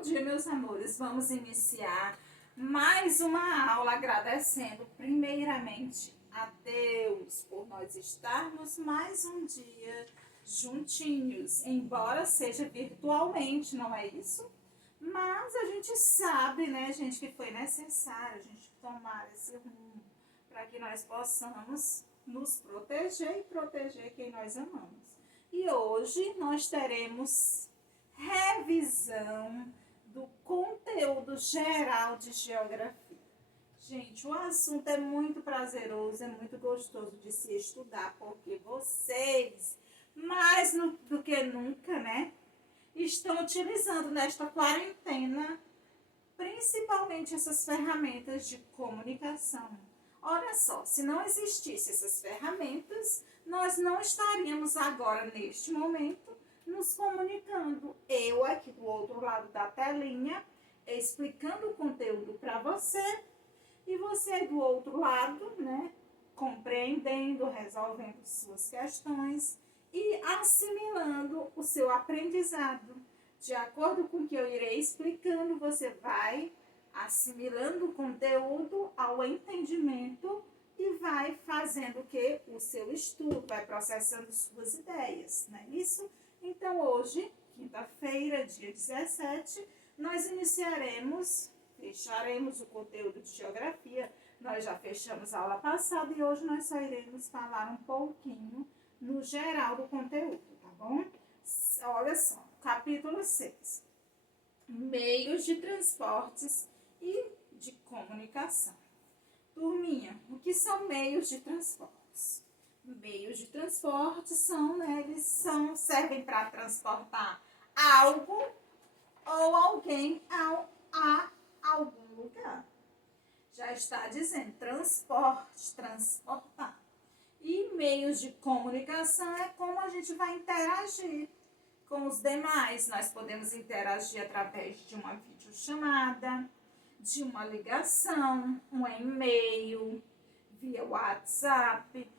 Bom dia, meus amores. Vamos iniciar mais uma aula agradecendo primeiramente a Deus por nós estarmos mais um dia juntinhos, embora seja virtualmente, não é isso? Mas a gente sabe, né, gente, que foi necessário a gente tomar esse rumo para que nós possamos nos proteger e proteger quem nós amamos. E hoje nós teremos revisão do conteúdo geral de geografia. Gente, o assunto é muito prazeroso, é muito gostoso de se estudar, porque vocês, mais do que nunca, né, estão utilizando nesta quarentena, principalmente essas ferramentas de comunicação. Olha só, se não existissem essas ferramentas, nós não estaríamos agora, neste momento, nos comunicando. Eu aqui do outro lado da telinha, explicando o conteúdo para você, e você do outro lado, né, compreendendo, resolvendo suas questões e assimilando o seu aprendizado. De acordo com o que eu irei explicando, você vai assimilando o conteúdo ao entendimento e vai fazendo o que? O seu estudo, vai processando suas ideias, não é isso? Então hoje, quinta-feira, dia 17, nós fecharemos o conteúdo de geografia. Nós já fechamos a aula passada e hoje nós só iremos falar um pouquinho no geral do conteúdo, tá bom? Olha só, capítulo 6. Meios de transportes e de comunicação. Turminha, o que são meios de transportes? Meios de transporte servem para transportar algo ou alguém a algum lugar. Já está dizendo transporte, transportar. E meios de comunicação é como a gente vai interagir com os demais. Nós podemos interagir através de uma videochamada, de uma ligação, um e-mail, via WhatsApp,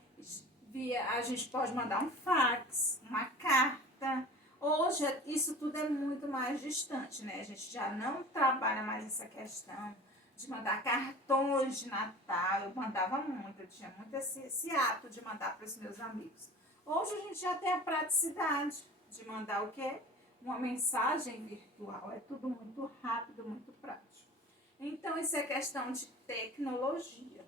a gente pode mandar um fax, uma carta. Hoje isso tudo é muito mais distante, né? A gente já não trabalha mais essa questão de mandar cartões de Natal. Eu mandava muito, eu tinha muito esse hábito de mandar para os meus amigos. Hoje a gente já tem a praticidade de mandar o quê? Uma mensagem virtual. É tudo muito rápido, muito prático. Então, isso é questão de tecnologia.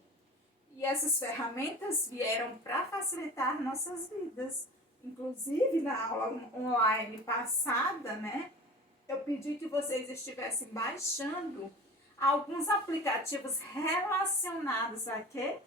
E essas ferramentas vieram para facilitar nossas vidas. Inclusive, na aula online passada, né, eu pedi que vocês estivessem baixando alguns aplicativos relacionados a quê?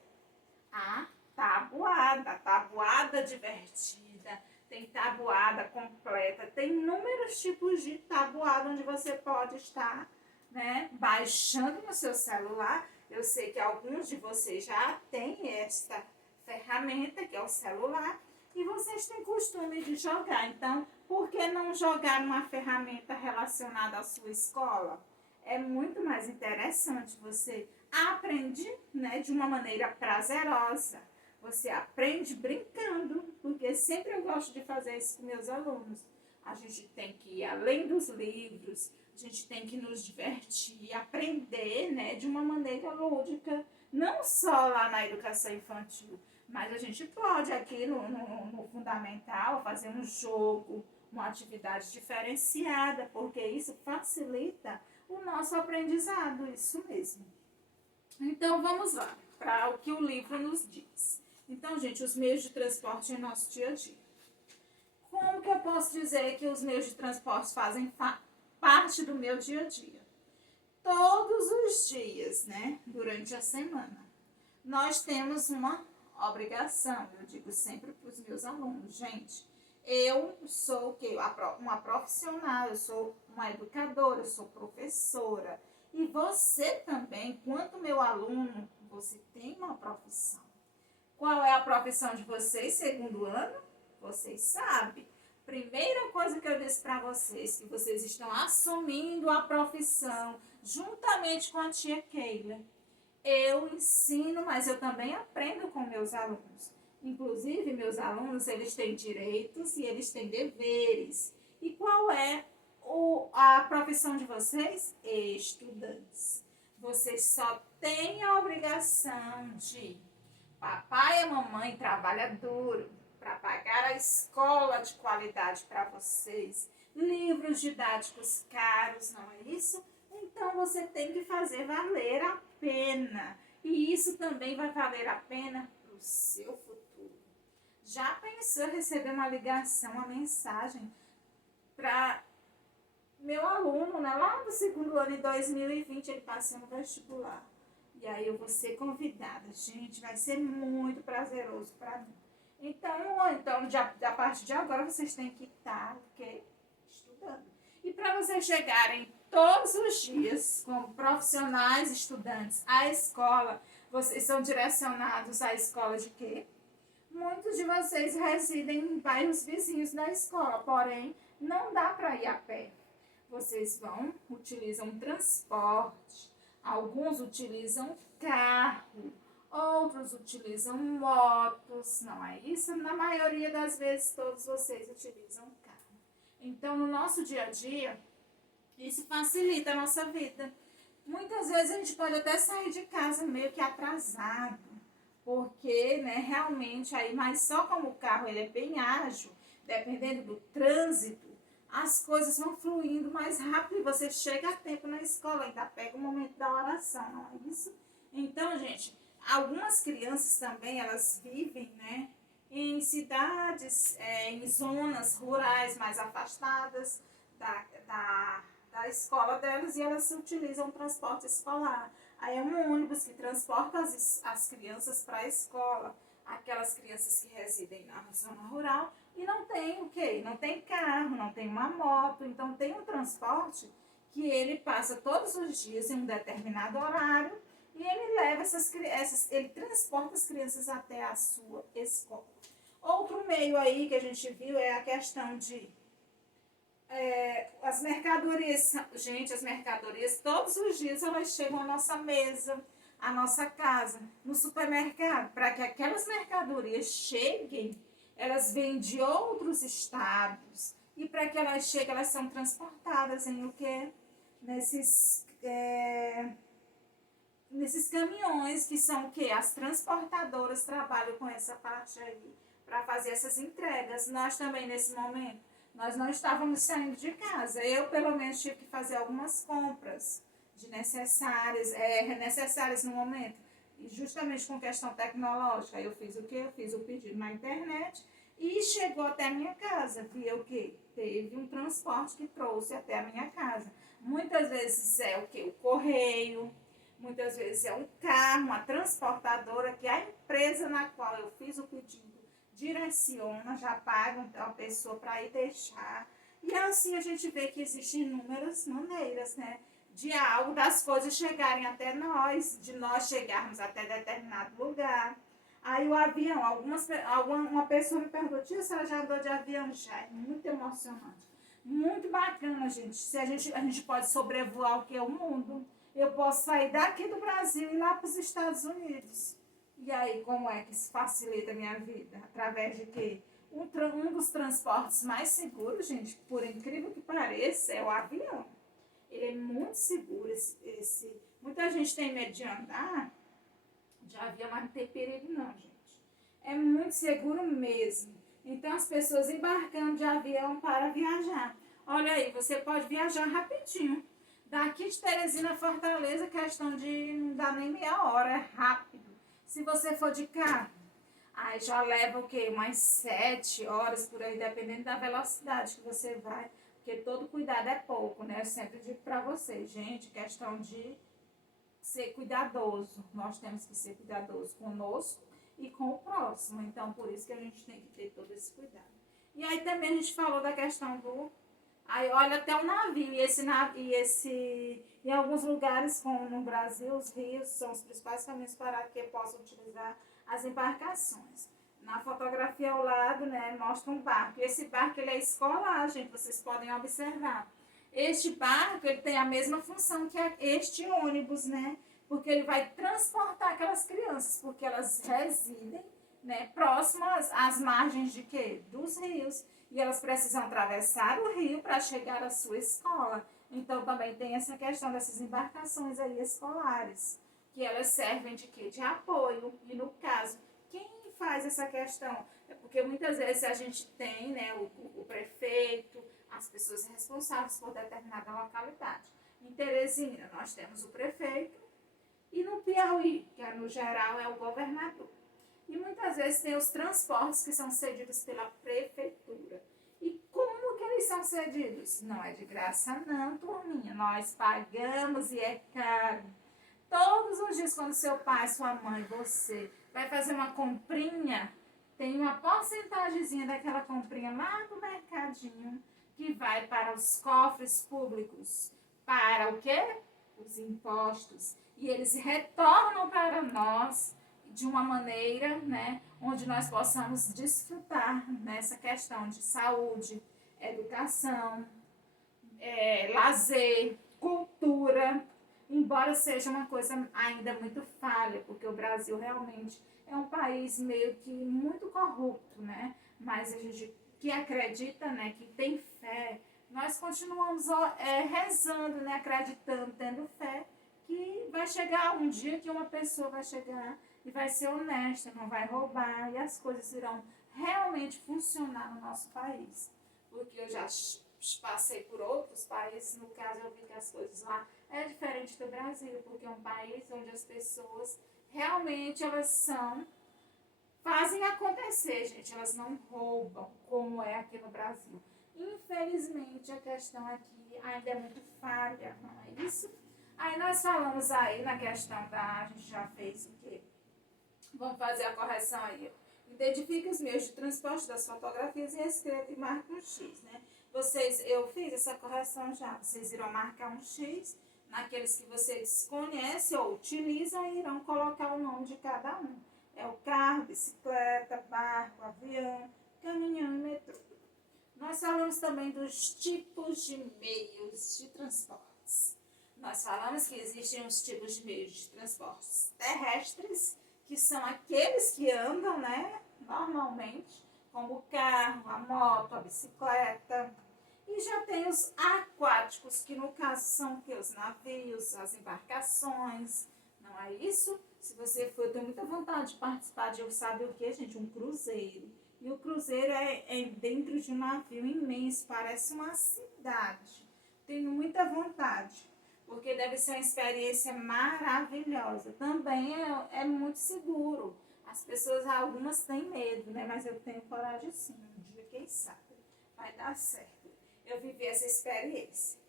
A tabuada divertida, tem tabuada completa, tem inúmeros tipos de tabuada onde você pode estar, né, baixando no seu celular. Eu sei que alguns de vocês já têm esta ferramenta, que é o celular, e vocês têm costume de jogar. Então, por que não jogar uma ferramenta relacionada à sua escola? É muito mais interessante, você aprende, né, de uma maneira prazerosa. Você aprende brincando, porque sempre eu gosto de fazer isso com meus alunos. A gente tem que ir além dos livros, a gente tem que nos divertir, aprender, né, de uma maneira lúdica, não só lá na educação infantil, mas a gente pode aqui no fundamental fazer um jogo, uma atividade diferenciada, porque isso facilita o nosso aprendizado, isso mesmo. Então vamos lá, para o que o livro nos diz. Então, gente, os meios de transporte em nosso dia a dia. Como que eu posso dizer que os meios de transporte fazem parte do meu dia a dia? Todos os dias, né, durante a semana, nós temos uma obrigação. Eu digo sempre para os meus alunos, gente, eu sou o quê? Uma profissional, eu sou uma educadora, eu sou professora. E você também, enquanto meu aluno, você tem uma profissão. Qual é a profissão de vocês, segundo ano? Vocês sabem. Primeira coisa que eu disse para vocês, que vocês estão assumindo a profissão juntamente com a tia Keila. Eu ensino, mas eu também aprendo com meus alunos. Inclusive, meus alunos, eles têm direitos e eles têm deveres. E qual é a profissão de vocês? Estudantes. Vocês só têm a obrigação de papai e mamãe trabalham duro para pagar a escola de qualidade para vocês, livros didáticos caros, não é isso? Então você tem que fazer valer a pena. E isso também vai valer a pena para o seu futuro. Já pensou receber uma ligação, uma mensagem para meu aluno, né, lá do segundo ano de 2020, ele passou no vestibular. E aí eu vou ser convidada. Gente, vai ser muito prazeroso para mim. Então a partir de agora, vocês têm que estar estudando. E para vocês chegarem todos os dias como profissionais estudantes à escola, vocês são direcionados à escola de quê? Muitos de vocês residem em bairros vizinhos da escola, porém, não dá para ir a pé. Vocês utilizam transporte, alguns utilizam carro, outros utilizam motos, não é isso? Na maioria das vezes, todos vocês utilizam carro. Então, no nosso dia a dia, isso facilita a nossa vida. Muitas vezes a gente pode até sair de casa meio que atrasado, porque, né, realmente aí, mas só como o carro ele é bem ágil, dependendo do trânsito, as coisas vão fluindo mais rápido e você chega a tempo na escola, ainda pega o momento da oração, não é isso? Então, gente, algumas crianças também, elas vivem, né, em cidades, em zonas rurais mais afastadas da escola delas, e elas utilizam transporte escolar. Aí é um ônibus que transporta as crianças para a escola. Aquelas crianças que residem na zona rural e não tem o quê? Não tem carro, não tem uma moto, então tem um transporte que ele passa todos os dias em um determinado horário e ele leva ele transporta as crianças até a sua escola. Outro meio aí que a gente viu é a questão de as mercadorias. Gente, as mercadorias todos os dias elas chegam à nossa mesa, à nossa casa, no supermercado. Para que aquelas mercadorias cheguem, elas vêm de outros estados. E para que elas cheguem, elas são transportadas em o quê? Nesses caminhões que são o quê? As transportadoras trabalham com essa parte aí para fazer essas entregas. Nós também, nesse momento, nós não estávamos saindo de casa. Eu, pelo menos, tive que fazer algumas compras de necessárias no momento. E justamente com questão tecnológica, eu fiz o quê? Eu fiz o pedido na internet e chegou até a minha casa. Via o quê? Teve um transporte que trouxe até a minha casa. Muitas vezes é o quê? O correio. Muitas vezes é um carro, uma transportadora, que a empresa na qual eu fiz o pedido direciona, já paga uma pessoa para ir deixar. E assim a gente vê que existem inúmeras maneiras, né? Das coisas chegarem até nós, de nós chegarmos até determinado lugar. Aí o avião, uma pessoa me perguntou, tia, se ela já andou de avião? Já, é muito emocionante. Muito bacana, gente. Se a gente pode sobrevoar o que é o mundo. Eu posso sair daqui do Brasil e ir lá para os Estados Unidos. E aí, como é que isso facilita a minha vida? Através de quê? Um dos transportes mais seguros, gente, por incrível que pareça, é o avião. Ele é muito seguro. Muita gente tem medo de andar de avião, mas não tem perigo não, gente. É muito seguro mesmo. Então, as pessoas embarcando de avião para viajar. Olha aí, você pode viajar rapidinho. Daqui de Teresina a Fortaleza, questão de não dá nem meia hora, é rápido. Se você for de carro, aí já leva o quê? Umas 7 horas por aí, dependendo da velocidade que você vai. Porque todo cuidado é pouco, né? Eu sempre digo pra vocês, gente, questão de ser cuidadoso. Nós temos que ser cuidadosos conosco e com o próximo. Então, por isso que a gente tem que ter todo esse cuidado. E aí também a gente falou da questão do... Aí olha até o navio, em alguns lugares, como no Brasil, os rios são os principais caminhos para que possam utilizar as embarcações. Na fotografia ao lado, né, mostra um barco. E esse barco ele é escolar, gente, vocês podem observar. Este barco ele tem a mesma função que este ônibus, né? Porque ele vai transportar aquelas crianças, porque elas residem, né, próximas às margens de quê? Dos rios. E elas precisam atravessar o rio para chegar à sua escola. Então também tem essa questão dessas embarcações aí escolares, que elas servem de quê? De apoio. E no caso, quem faz essa questão? É porque muitas vezes a gente tem, né, o prefeito, as pessoas responsáveis por determinada localidade. Em Teresina, nós temos o prefeito e no Piauí, que no geral é o governador. E muitas vezes tem os transportes que são cedidos pela prefeitura. E como que eles são cedidos? Não é de graça não, turminha. Nós pagamos e é caro. Todos os dias, quando seu pai, sua mãe, você vai fazer uma comprinha, tem uma porcentagemzinha daquela comprinha lá do mercadinho que vai para os cofres públicos. Para o quê? Os impostos. E eles retornam para nós de uma maneira, né, onde nós possamos desfrutar nessa questão de saúde, educação, lazer, cultura, embora seja uma coisa ainda muito falha, porque o Brasil realmente é um país meio que muito corrupto, né? Mas a gente que acredita, né, que tem fé, nós continuamos rezando, né, acreditando, tendo fé, que vai chegar um dia que uma pessoa vai chegar e vai ser honesta, não vai roubar e as coisas irão realmente funcionar no nosso país. Porque eu já passei por outros países, no caso eu vi que as coisas lá é diferente do Brasil, porque é um país onde as pessoas realmente fazem acontecer, gente, elas não roubam, como é aqui no Brasil. Infelizmente, a questão aqui ainda é muito falha, não é isso? Aí nós falamos aí na questão a gente já fez o quê? Vamos fazer a correção aí. Identifique os meios de transporte das fotografias e escreva e marque um X, né? Eu fiz essa correção já. Vocês irão marcar um X naqueles que vocês conhecem ou utilizam e irão colocar o nome de cada um. É o carro, bicicleta, barco, avião, caminhão e metrô. Nós falamos também dos tipos de meios de transportes. Nós falamos que existem os tipos de meios de transportes terrestres, que são aqueles que andam, né, normalmente, como o carro, a moto, a bicicleta. E já tem os aquáticos, que no caso são os navios, as embarcações, não é isso? Se você for, eu tenho muita vontade de participar de, sabe o que, gente? Um cruzeiro. E o cruzeiro é dentro de um navio imenso, parece uma cidade. Tenho muita vontade, porque deve ser uma experiência maravilhosa. Também é muito seguro. As pessoas, algumas têm medo, né? Mas eu tenho coragem sim. Um dia, quem sabe, vai dar certo. Eu vivi essa experiência.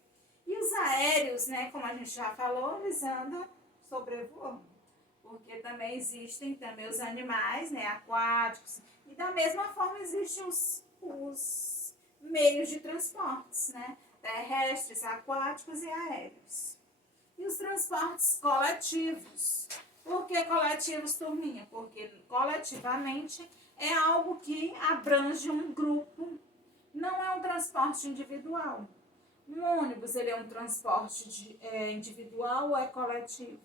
E os aéreos, né? Como a gente já falou, eles andam sobrevoando. Porque também existem também os animais, né? Aquáticos. E da mesma forma existem os meios de transportes, né? Terrestres, aquáticos e aéreos. E os transportes coletivos. Por que coletivos, turminha? Porque coletivamente é algo que abrange um grupo, não é um transporte individual. Um ônibus, ele é um transporte individual ou é coletivo?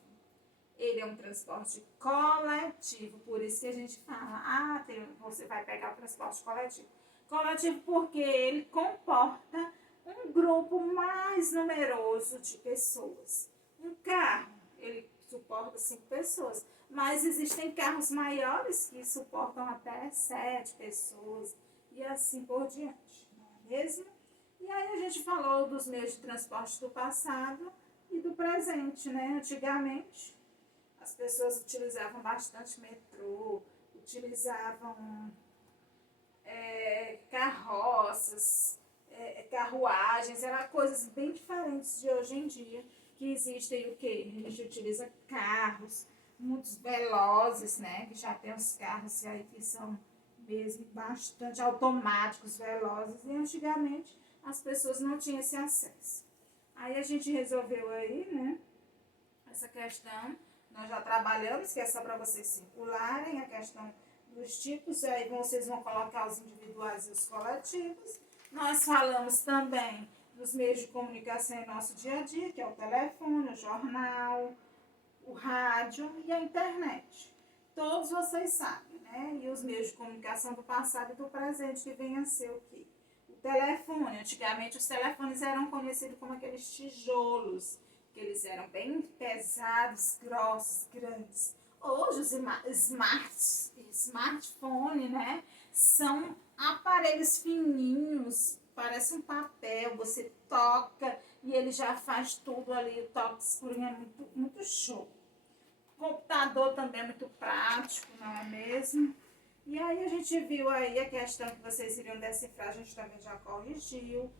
Ele é um transporte coletivo, por isso que a gente fala, você vai pegar o transporte coletivo. Coletivo porque ele comporta um grupo mais numeroso de pessoas. Um carro, ele suporta 5 pessoas, mas existem carros maiores que suportam até 7 pessoas e assim por diante, não é mesmo? E aí a gente falou dos meios de transporte do passado e do presente, né? Antigamente, as pessoas utilizavam bastante metrô, utilizavam carroças, carruagens, eram coisas bem diferentes de hoje em dia, que existem o quê? A gente utiliza carros, muitos velozes, né? Que já tem os carros aí que são mesmo bastante automáticos, velozes, e antigamente as pessoas não tinham esse acesso. Aí a gente resolveu aí, né, essa questão, nós já trabalhamos, que é só para vocês circularem, a questão dos tipos, aí vocês vão colocar os individuais e os coletivos. Nós falamos também dos meios de comunicação em nosso dia a dia, que é o telefone, o jornal, o rádio e a internet. Todos vocês sabem, né? E os meios de comunicação do passado e do presente, que vem a ser o quê? O telefone. Antigamente os telefones eram conhecidos como aqueles tijolos, que eles eram bem pesados, grossos, grandes. Hoje os smartphone, né, são aparelhos fininhos, parece um papel, você toca e ele já faz tudo ali, o toque screen é muito, muito show. O computador também é muito prático, não é mesmo? E aí a gente viu aí a questão que vocês iriam decifrar, a gente também já corrigiu.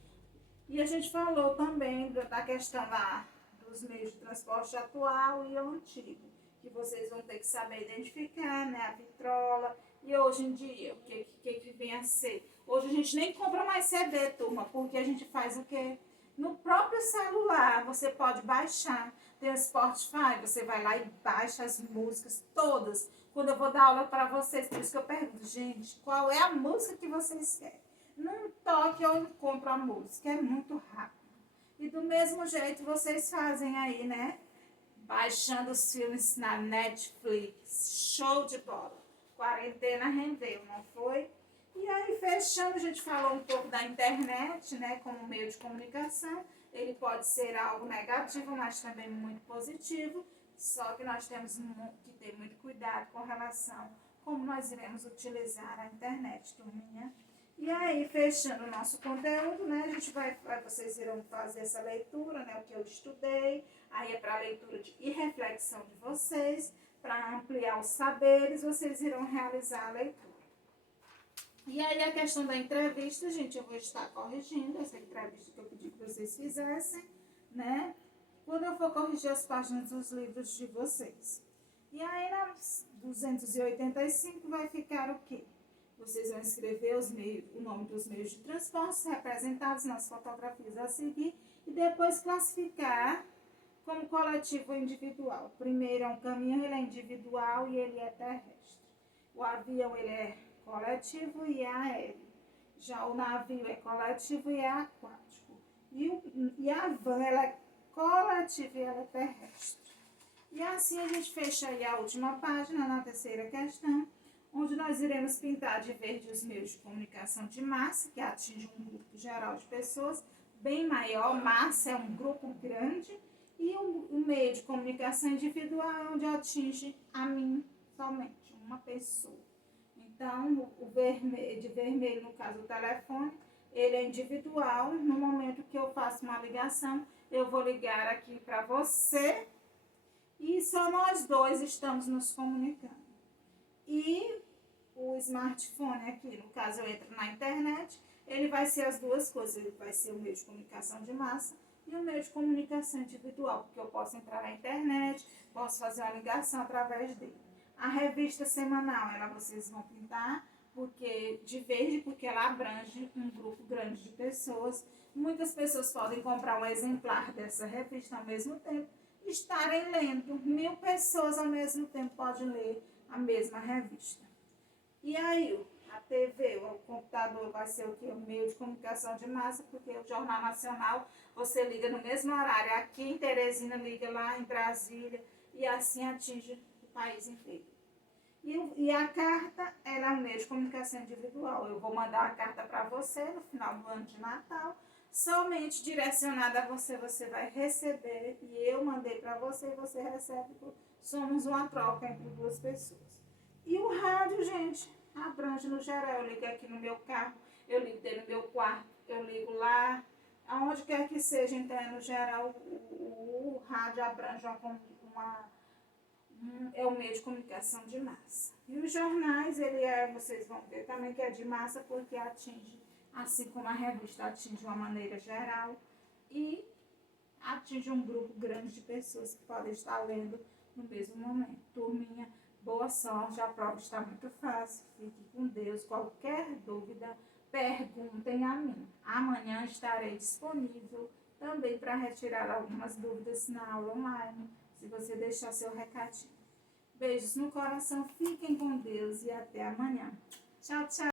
E a gente falou também da questão lá dos meios de transporte atual e o antigo, que vocês vão ter que saber identificar, né, a vitrola. E hoje em dia, o que vem a ser? Hoje a gente nem compra mais CD, turma, porque a gente faz o quê? No próprio celular, você pode baixar. Tem o Spotify, você vai lá e baixa as músicas todas. Quando eu vou dar aula para vocês, por isso que eu pergunto, gente, qual é a música que vocês querem? Num toque eu encontro a música, é muito rápido. E do mesmo jeito vocês fazem aí, né? Baixando os filmes na Netflix. Show de bola. Quarentena rendeu, não foi? E aí, fechando, a gente falou um pouco da internet, né? Como meio de comunicação. Ele pode ser algo negativo, mas também muito positivo. Só que nós temos que ter muito cuidado com relação a como nós iremos utilizar a internet, turminha. E aí, fechando o nosso conteúdo, né, vocês irão fazer essa leitura, né, o que eu estudei, aí é para leitura e reflexão de vocês, para ampliar os saberes, vocês irão realizar a leitura. E aí, a questão da entrevista, gente, eu vou estar corrigindo essa entrevista que eu pedi que vocês fizessem, né, quando eu for corrigir as páginas dos livros de vocês. E aí, na 285 vai ficar o quê? Vocês vão escrever o nome dos meios de transporte representados nas fotografias a seguir e depois classificar como coletivo ou individual. Primeiro é um caminhão, ele é individual e ele é terrestre. O avião, ele é coletivo e é aéreo. Já o navio é coletivo e é aquático. E a van, ela é coletiva e ela é terrestre. E assim a gente fecha aí a última página, na terceira questão, onde nós iremos pintar de verde os meios de comunicação de massa, que atinge um grupo geral de pessoas, bem maior, massa é um grupo grande, e o meio de comunicação individual é onde atinge a mim somente, uma pessoa. Então, de vermelho, no caso o telefone, ele é individual, no momento que eu faço uma ligação, eu vou ligar aqui para você, e só nós dois estamos nos comunicando. E o smartphone aqui, no caso eu entro na internet, ele vai ser as duas coisas, ele vai ser o meio de comunicação de massa e o meio de comunicação individual, porque eu posso entrar na internet, posso fazer uma ligação através dele. A revista semanal, ela vocês vão pintar de verde, porque ela abrange um grupo grande de pessoas. Muitas pessoas podem comprar um exemplar dessa revista ao mesmo tempo e estarem lendo. 1000 pessoas ao mesmo tempo podem ler a mesma revista. E aí, a TV, o computador vai ser o quê? O meio de comunicação de massa, porque o Jornal Nacional você liga no mesmo horário. Aqui em Teresina liga lá em Brasília e assim atinge o país inteiro. E a carta, ela é um meio de comunicação individual. Eu vou mandar uma carta para você no final do ano de Natal, somente direcionada a você, você vai receber, e eu mandei para você e você recebe. Somos uma troca entre duas pessoas. E o rádio, gente, abrange no geral. Eu ligo aqui no meu carro, eu ligo dentro do meu quarto, eu ligo lá, aonde quer que seja, então, no geral, o rádio abrange é um meio de comunicação de massa. E os jornais, vocês vão ver também que é de massa, porque atinge, assim como a revista atinge de uma maneira geral, e atinge um grupo grande de pessoas que podem estar lendo no mesmo momento. Turminha, boa sorte, a prova está muito fácil, fique com Deus. Qualquer dúvida, perguntem a mim. Amanhã estarei disponível também para retirar algumas dúvidas na aula online, se você deixar seu recadinho. Beijos no coração, fiquem com Deus e até amanhã. Tchau, tchau.